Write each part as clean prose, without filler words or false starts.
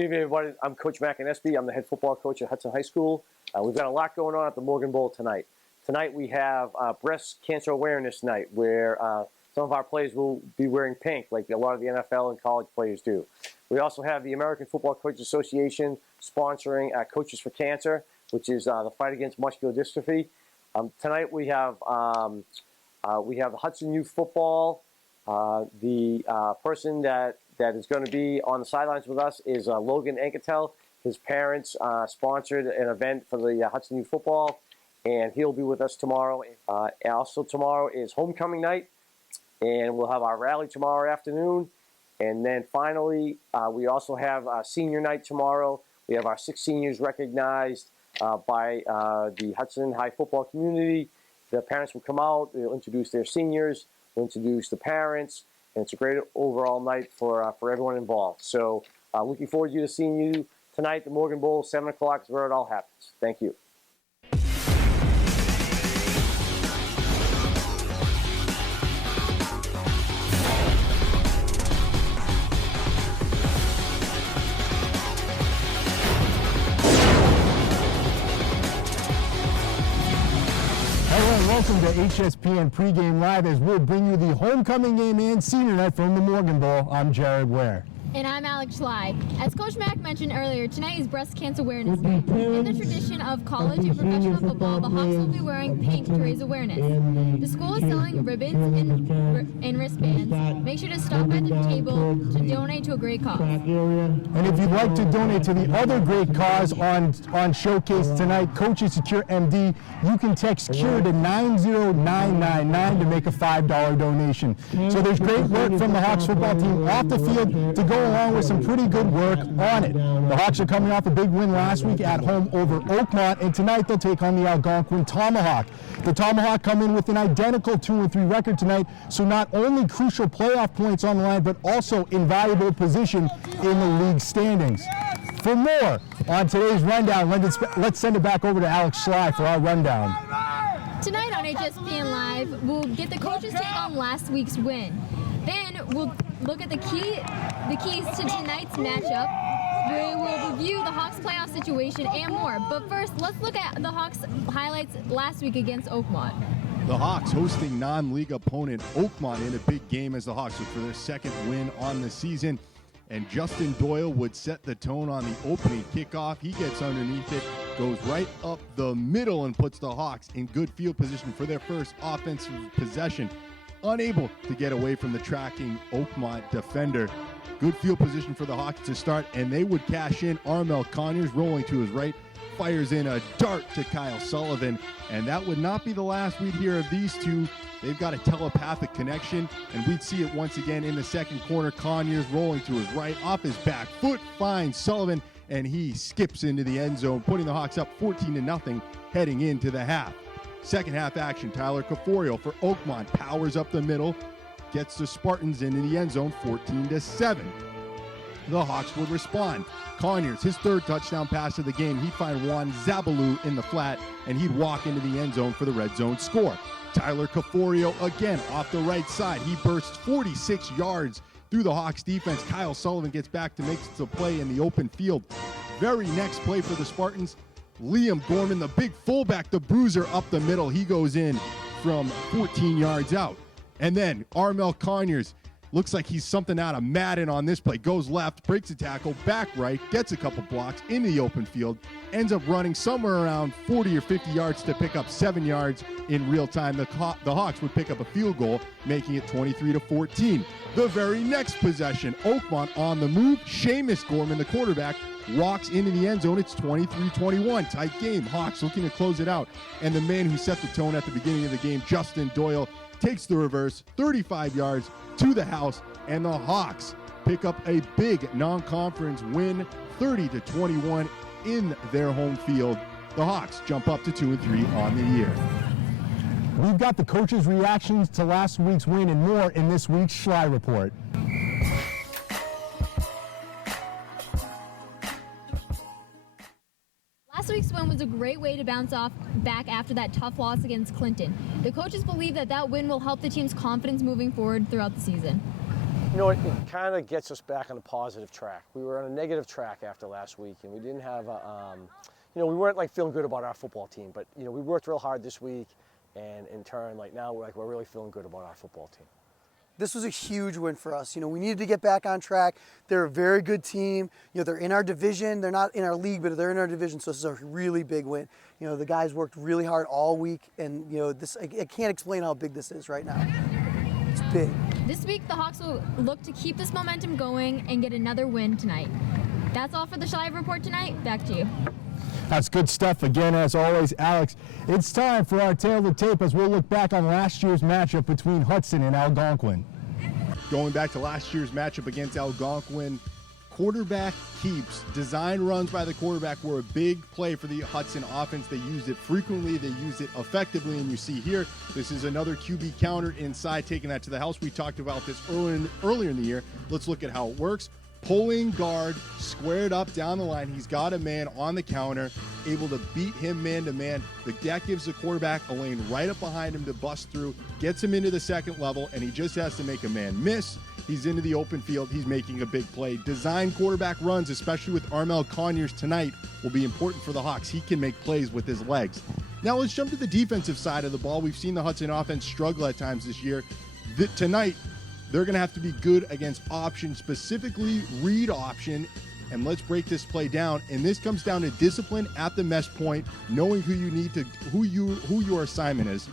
evening, everybody. I'm Coach Mac Nesby. I'm the head football coach at Hudson High School. We've got a lot going on at the Morgan Bowl tonight. Tonight we have Breast Cancer Awareness Night, where some of our players will be wearing pink, like a lot of the NFL and college players do. We also have the American Football Coaches Association sponsoring Coaches for Cancer, which is the fight against muscular dystrophy. Tonight we have the Hudson Youth Football. The person that is going to be on the sidelines with us is Logan Anketel. His parents sponsored an event for the Hudson Youth Football, and he'll be with us tomorrow. Also tomorrow is homecoming night, and we'll have our rally tomorrow afternoon. And then finally, we also have senior night tomorrow. We have our 6 seniors recognized by the Hudson High football community. The parents will come out, they'll introduce their seniors, they'll introduce the parents, and it's a great overall night for everyone involved. So looking forward to seeing you tonight at the Morgan Bowl, 7 o'clock is where it all happens. Thank you. Welcome to HSPN Pregame Live as we'll bring you the homecoming game and senior night from the Morgan Bowl. I'm Jared Ware. And I'm Alex Schley. As Coach Mack mentioned earlier, tonight is Breast Cancer Awareness Day. In the tradition of college and professional football, the Hawks will be wearing pink to raise awareness. The school is selling ribbons and wristbands. Make sure to stop at the table to donate to a great cause. And if you'd like to donate to the other great cause on Showcase tonight, Coaches Secure MD, you can text CURE to 90999 to make a $5 donation. So there's great work from the Hawks football team off the field to go along with some pretty good work on it. The Hawks are coming off a big win last week at home over Oakmont, and tonight they'll take on the Algonquin Tomahawk. The Tomahawk come in with an identical 2-3 record tonight, so not only crucial playoff points on the line, but also invaluable position in the league standings. For more on today's rundown, let's send it back over to Alex Schley for our rundown. Tonight on HSPN Live, we'll get the coaches' take on last week's win. Then we'll look at the keys to tonight's matchup. We will review the Hawks' playoff situation and more. But first, let's look at the Hawks' highlights last week against Oakmont. The Hawks hosting non-league opponent Oakmont in a big game as the Hawks look for their second win on the season. And Justin Doyle would set the tone on the opening kickoff. He gets underneath it, goes right up the middle and puts the Hawks in good field position for their first offensive possession. Unable to get away from the tracking Oakmont defender. Good field position for the Hawks to start, and they would cash in. Armel Conyers rolling to his right, fires in a dart to Kyle Sullivan, and that would not be the last we'd hear of these two. They've got a telepathic connection, and we'd see it once again in the second corner. Conyers rolling to his right, off his back foot, finds Sullivan, and he skips into the end zone, putting the Hawks up 14-0 heading into the half. Second half action, Tyler Caforio for Oakmont powers up the middle, gets the Spartans into the end zone 14-7. The Hawks would respond. Conyers, his third touchdown pass of the game, he'd find Juan Zabalou in the flat, and he'd walk into the end zone for the red zone score. Tyler Caforio again off the right side. He bursts 46 yards through the Hawks defense. Kyle Sullivan gets back to make the play in the open field. Very next play for the Spartans, Liam Gorman, the big fullback, the bruiser up the middle. He goes in from 14 yards out. And then Armel Conyers, looks like he's something out of Madden on this play. Goes left, breaks a tackle, back right, gets a couple blocks into the open field, ends up running somewhere around 40 or 50 yards to pick up 7 yards in real time. The Hawks would pick up a field goal, making it 23-14. The very next possession, Oakmont on the move. Seamus Gorman, the quarterback, walks into the end zone. It's 23-21. Tight game. Hawks looking to close it out. And the man who set the tone at the beginning of the game, Justin Doyle, takes the reverse, 35 yards to the house, and the Hawks pick up a big non-conference win, 30-21 in their home field. The Hawks jump up to 2-3 on the year. We've got the coaches' reactions to last week's win and more in this week's Schley Report. Last week's win was a great way to bounce back after that tough loss against Clinton. The coaches believe that win will help the team's confidence moving forward throughout the season. You know, it kind of gets us back on a positive track. We were on a negative track after last week, and we didn't have a, you know, we weren't like feeling good about our football team. But you know, we worked real hard this week, and in turn, like now we're really feeling good about our football team. This was a huge win for us. You know, we needed to get back on track. They're a very good team. You know, they're in our division. They're not in our league, but they're in our division. So this is a really big win. You know, the guys worked really hard all week, and you know, I can't explain how big this is right now. It's big. This week, the Hawks will look to keep this momentum going and get another win tonight. That's all for the Live Report tonight. Back to you. That's good stuff again, as always, Alex. It's time for our Tale of the Tape as we'll look back on last year's matchup between Hudson and Algonquin. Going back to last year's matchup against Algonquin, quarterback keeps. Design runs by the quarterback were a big play for the Hudson offense. They used it frequently, they used it effectively, and you see here, this is another QB counter inside, taking that to the house. We talked about this earlier in the year. Let's look at how it works. Pulling guard, squared up down the line. He's got a man on the counter, able to beat him man to man. That gives the quarterback a lane right up behind him to bust through, gets him into the second level, and he just has to make a man miss. He's into the open field. He's making a big play. Design quarterback runs, especially with Armel Conyers tonight, will be important for the Hawks. He can make plays with his legs. Now let's jump to the defensive side of the ball. We've seen the Hudson offense struggle at times this year. Tonight, they're going to have to be good against option, specifically read option. And let's break this play down. And this comes down to discipline at the mesh point, knowing who you need to, who your assignment is.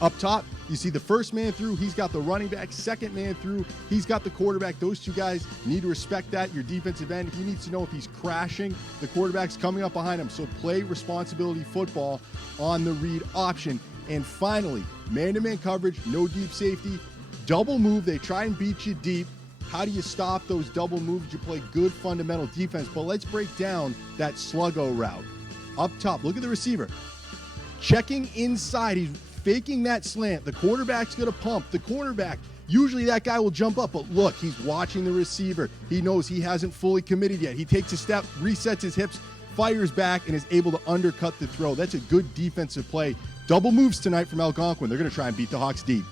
Up top, you see the first man through, he's got the running back. Second man through, he's got the quarterback. Those two guys need to respect that. Your defensive end, he needs to know if he's crashing, the quarterback's coming up behind him. So play responsibility football on the read option. And finally, man-to-man coverage, no deep safety. Double move, they try and beat you deep. How do you stop those double moves? You play good fundamental defense, but let's break down that sluggo route. Up top, look at the receiver. Checking inside, he's faking that slant. The quarterback's gonna pump. The cornerback, usually that guy will jump up, but look, he's watching the receiver. He knows he hasn't fully committed yet. He takes a step, resets his hips, fires back, and is able to undercut the throw. That's a good defensive play. Double moves tonight from Algonquin. They're gonna try and beat the Hawks deep.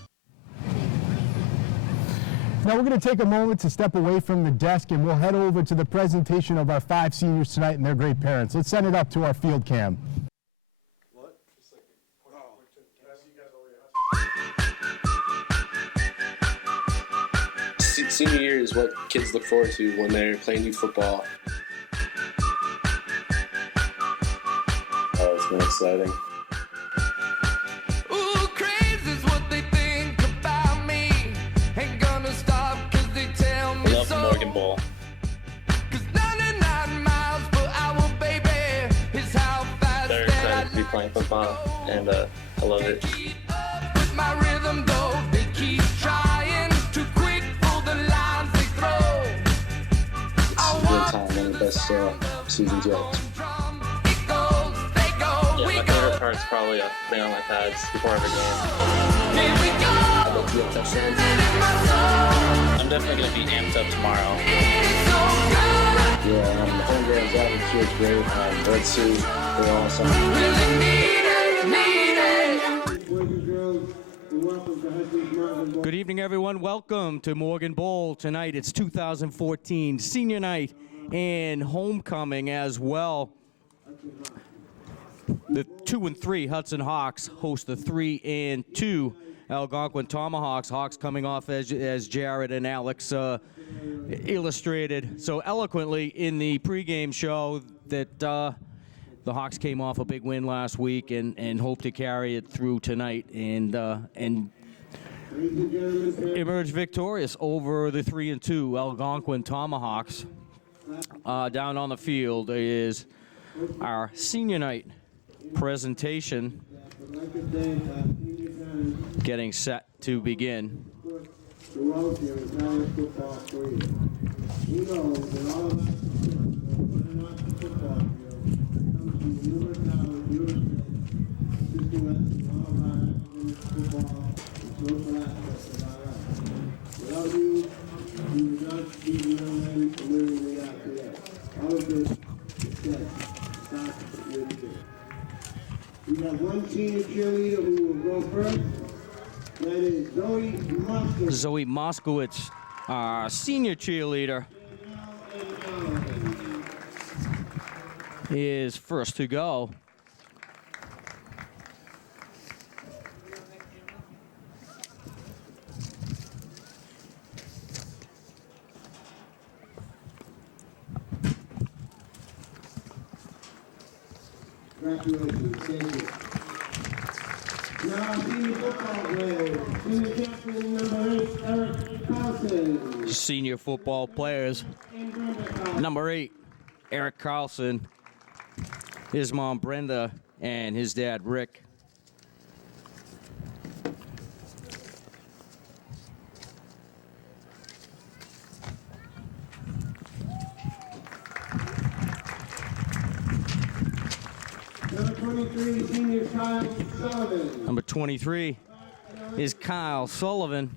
Now we're going to take a moment to step away from the desk and we'll head over to the presentation of our 5 seniors tonight and their great parents. Let's send it up to our field cam. Senior year is what kids look forward to when they're playing youth football. Oh, it's been exciting. Morgan Bowl. They're excited to be playing football, and I love it. It's a good time, one of the best seasons yet. Yeah, my favorite part's probably laying on my pads before every game. I'd love to get touchdowns. I'm definitely going to be amped up tomorrow. Yeah, the home games out this year is great. Red Sea, they're awesome. Good evening, everyone. Welcome to Morgan Bowl tonight. It's 2014 senior night and homecoming as well. The 2-3 Hudson Hawks host the 3-2 Algonquin Tomahawks. Hawks coming off, as Jared and Alex illustrated so eloquently in the pregame show, that the Hawks came off a big win last week and hope to carry it through tonight and emerge victorious over the 3-2 Algonquin Tomahawks. Down on the field is our senior night presentation getting set to begin. We have one senior cheerleader who will go first. That is Zoe Moskowitz. Zoe Moskowitz, Our senior cheerleader is first to go. Congratulations. Thank you. Now, senior football player, senior captain number 8, Eric Carlson. Senior football players. Number 8, Eric Carlson. His mom, Brenda, and his dad, Rick. Number 23, senior Kyle Sullivan. Number 23 is Kyle Sullivan.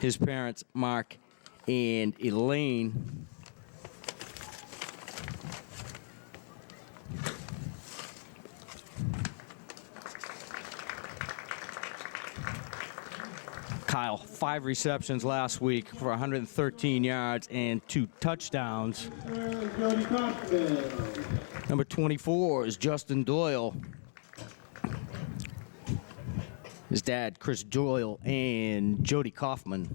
His parents, Mark and Elaine. Kyle, 5 receptions last week for 113 yards and 2 touchdowns. Jody Kaufman. Number 24 is Justin Doyle. His dad, Chris Doyle, and Jody Kaufman.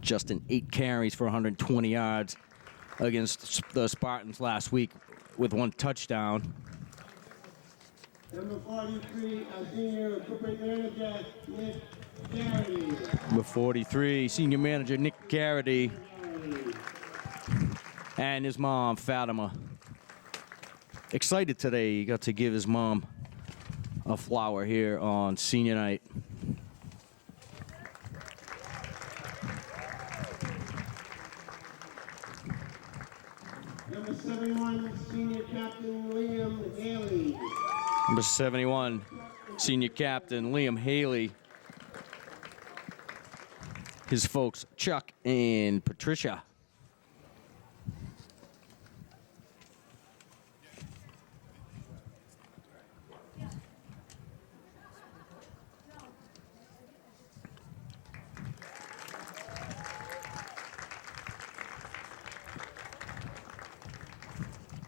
Justin, 8 carries for 120 yards against the Spartans last week with 1 touchdown. Number 43, senior equipment manager, Nick Garrity. Number 43, senior manager Nick Garrity, and his mom, Fatima. Excited today, he got to give his mom a flower here on senior night. Number 71, senior captain Liam Haley. Number 71, senior captain Liam Haley. His folks, Chuck and Patricia.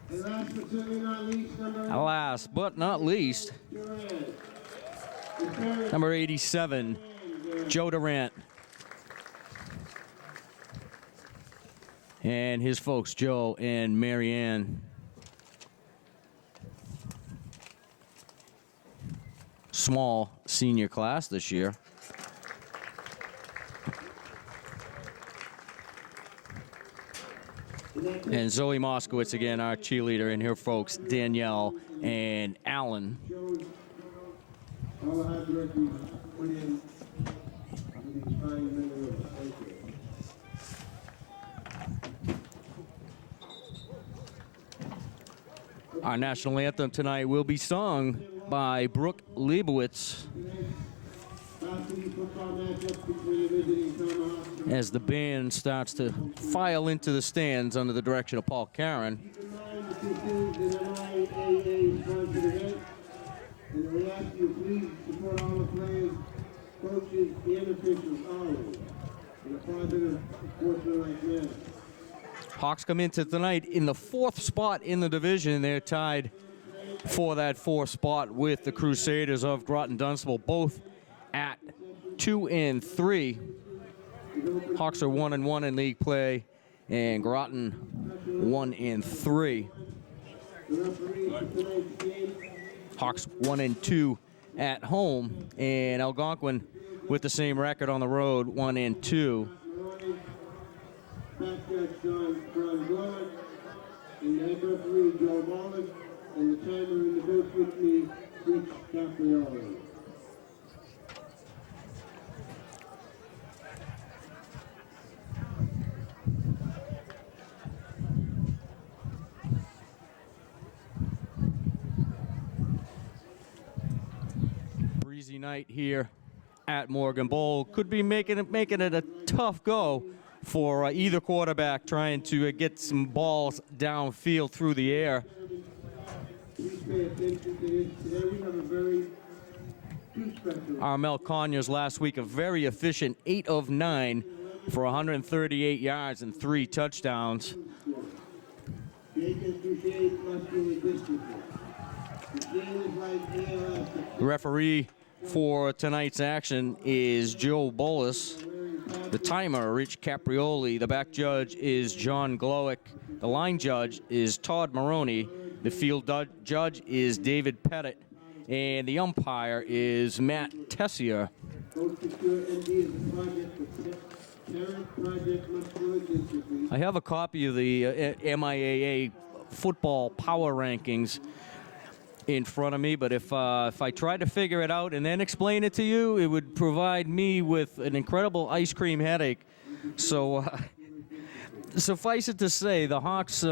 And last but certainly not least, Last but not least, number 87, Joe Durant. And his folks, Joe and Mary Ann. Small senior class this year. And Zoe Moskowitz again, our cheerleader, and her folks, Danielle and Alan. all the hard work you put in for these fine men and women. Thank you. Our national anthem tonight will be sung by Brooke Leibowitz as the band starts to file into the stands under the direction of Paul Caron. And we ask you please support all the players, coaches, and officials always in a positive sportsman like this. Hawks come into tonight in the 4th spot in the division. They're tied for that 4th spot with the Crusaders of Groton Dunstable, both at 2-3. Hawks are 1-1 in league play, and Groton 1-3. Hawks 1-2 at home, and Algonquin with the same record on the road, 1-2. Backstretch John Gordon, and the head referee Joe Mullen, and the timer in the booth with me, Rich Caprioli. Breezy night here at Morgan Bowl. Could be making it a tough go for either quarterback trying to get some balls downfield through the air. Please pay attention to this. Today we have a very two special. Armel Conyers last week, a very efficient 8 of 9 for 138 yards and 3 touchdowns. The referee for tonight's action is Joe Bolus. The timer, Rich Caprioli. The back judge is John Glowick. The line judge is Todd Maroney. The field judge is David Pettit. And the umpire is Matt Tessier. I have a copy of the MIAA football power rankings in front of me, but if I tried to figure it out and then explain it to you, it would provide me with an incredible ice cream headache. So suffice it to say, the Hawks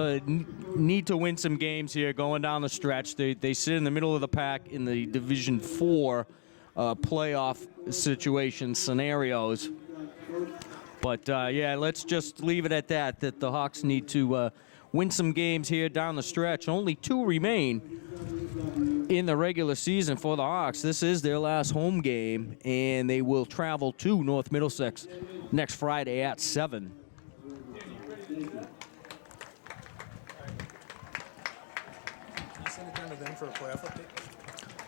need to win some games here going down the stretch. They sit in the middle of the pack in the Division IV playoff situation scenarios. But yeah, let's just leave it at that the Hawks need to win some games here down the stretch. Only 2 remain in the regular season for the Hawks. This is their last home game, and they will travel to North Middlesex next Friday at 7.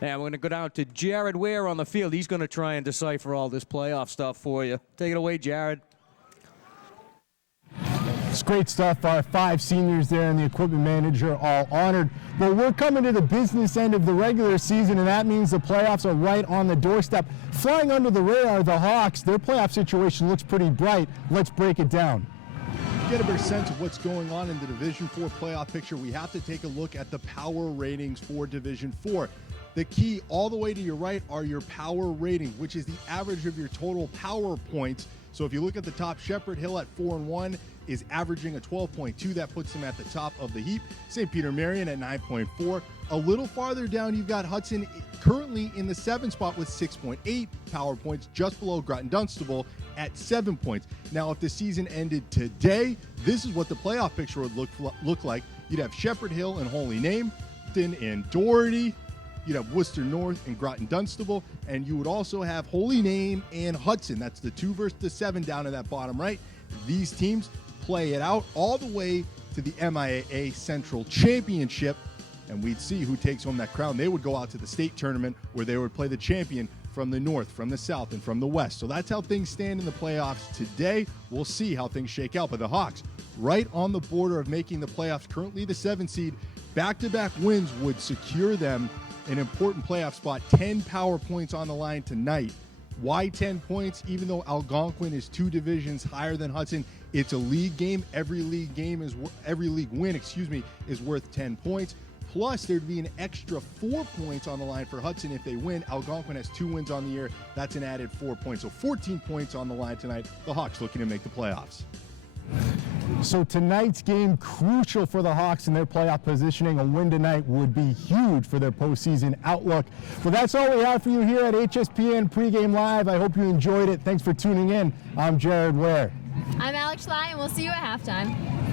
Yeah, we're going to go down to Jared Ware on the field. He's going to try and decipher all this playoff stuff for you. Take it away, Jared. It's great stuff. Our 5 seniors there and the equipment manager all honored. But we're coming to the business end of the regular season, and that means the playoffs are right on the doorstep. Flying under the radar, the Hawks, their playoff situation looks pretty bright. Let's break it down. To get a better sense of what's going on in the Division 4 playoff picture, we have to take a look at the power ratings for Division 4. The key all the way to your right are your power ratings, which is the average of your total power points. So if you look at the top, Shepherd Hill at 4-1 is averaging a 12.2. That puts them at the top of the heap. St. Peter Marion at 9.4. A little farther down, you've got Hudson currently in the 7th spot with 6.8 power points, just below Groton Dunstable at 7 points. Now, if the season ended today, this is what the playoff picture would look like. You'd have Shepherd Hill and Holy Name, Upton and Doherty. You'd have Worcester North and Groton Dunstable, and you would also have Holy Name and Hudson. That's the 2 versus the 7 down in that bottom right. These teams play it out all the way to the MIAA Central Championship, and we'd see who takes home that crown. They would go out to the state tournament where they would play the champion from the north, from the south, and from the west. So that's how things stand in the playoffs today. We'll see how things shake out. But the Hawks, right on the border of making the playoffs, currently the 7 seed, back-to-back wins would secure them an important playoff spot. 10 power points on the line tonight. Why 10 points? Even though Algonquin is 2 divisions higher than Hudson, it's a league game. Every league win, is worth 10 points. Plus, there'd be an extra 4 points on the line for Hudson if they win. Algonquin has 2 wins on the year. That's an added 4 points. So 14 points on the line tonight. The Hawks looking to make the playoffs. So tonight's game, crucial for the Hawks in their playoff positioning. A win tonight would be huge for their postseason outlook. But that's all we have for you here at HSPN Pregame Live. I hope you enjoyed it. Thanks for tuning in. I'm Jared Ware. I'm Alex Schley, and we'll see you at halftime.